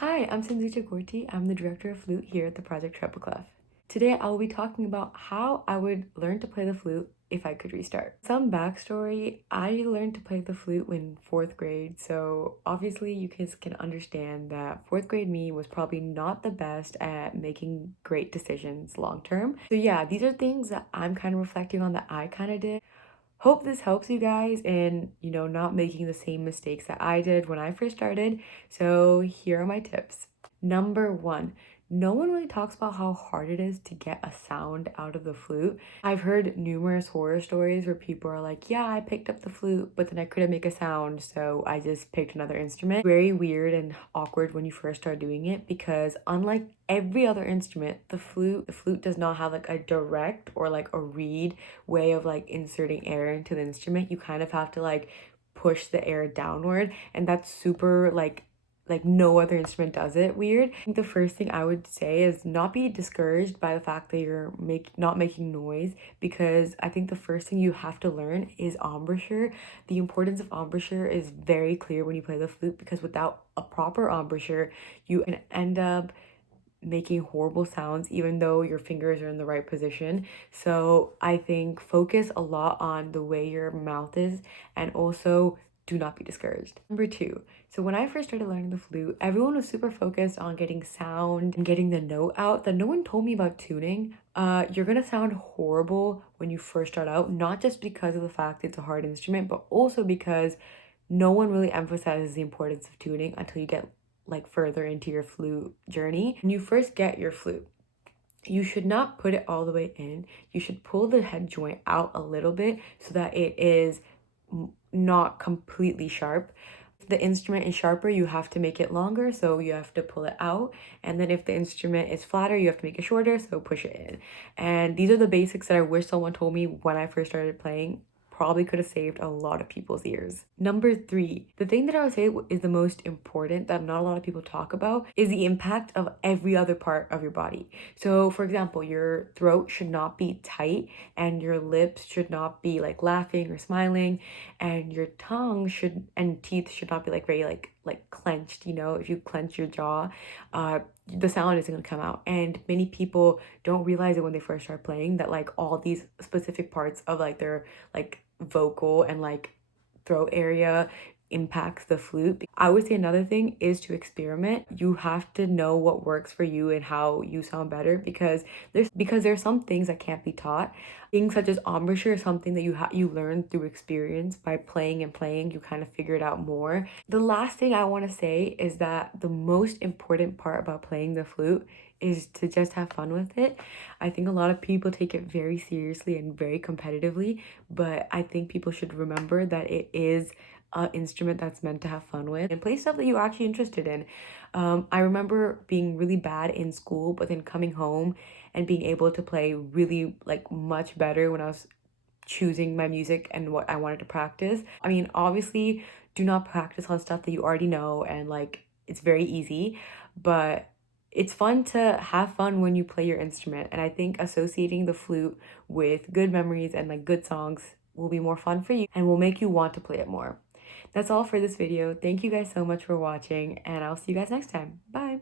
Hi, I'm Sanjita Gorti. I'm the director of flute here at the Project Treble Clef. Today I will be talking about how I would learn to play the flute if I could restart. Some backstory, I learned to play the flute in 4th grade, so obviously you guys can understand that 4th grade me was probably not the best at making great decisions long term. So yeah, these are things that I'm kind of reflecting on that I kind of did. Hope this helps you guys in, not making the same mistakes that I did when I first started. So here are my tips. Number one, no one really talks about how hard it is to get a sound out of the flute. I've heard numerous horror stories where people are like, yeah, I picked up the flute, but then I couldn't make a sound, so I just picked another instrument. Very weird and awkward when you first start doing it because unlike every other instrument, the flute does not have like a direct or like a reed way of like inserting air into the instrument. You kind of have to like push the air downward, and that's super like no other instrument does it weird. I think the first thing I would say is not be discouraged by the fact that you're not making noise, because I think the first thing you have to learn is embouchure. The importance of embouchure is very clear when you play the flute, because without a proper embouchure you can end up making horrible sounds even though your fingers are in the right position. So I think focus a lot on the way your mouth is, and also do not be discouraged. Number two, so when I first started learning the flute, everyone was super focused on getting sound and getting the note out, that no one told me about tuning. You're gonna sound horrible when you first start out, not just because of the fact it's a hard instrument, but also because no one really emphasizes the importance of tuning until you get like further into your flute journey. When you first get your flute, you should not put it all the way in. You should pull the head joint out a little bit so that it is not completely sharp. If the instrument is sharper, you have to make it longer, so you have to pull it out. And then if the instrument is flatter, you have to make it shorter, so push it in. And these are the basics that I wish someone told me when I first started playing. Probably could have saved a lot of people's ears. Number three, the thing that I would say is the most important that not a lot of people talk about is the impact of every other part of your body. So for example, your throat should not be tight, and your lips should not be like laughing or smiling, and your tongue should and teeth should not be like very like clenched. If you clench your jaw, the sound isn't gonna come out. And many people don't realize it when they first start playing, that like all these specific parts of like their like vocal and like throat area impacts the flute. I would say another thing is to experiment. You have to know what works for you and how you sound better, because there's some things that can't be taught. Things such as embouchure is something that you learn through experience. By playing and playing, you kind of figure it out more. The last thing I want to say is that the most important part about playing the flute is to just have fun with it. I think a lot of people take it very seriously and very competitively, but I think people should remember that it is an instrument that's meant to have fun with and play stuff that you're actually interested in. I remember being really bad in school, but then coming home and being able to play really like much better when I was choosing my music and what I wanted to practice. I mean, obviously, do not practice on stuff that you already know, and like it's very easy, but it's fun to have fun when you play your instrument. And I think associating the flute with good memories and like good songs will be more fun for you and will make you want to play it more. That's all for this video. Thank you guys so much for watching, and I'll see you guys next time. Bye.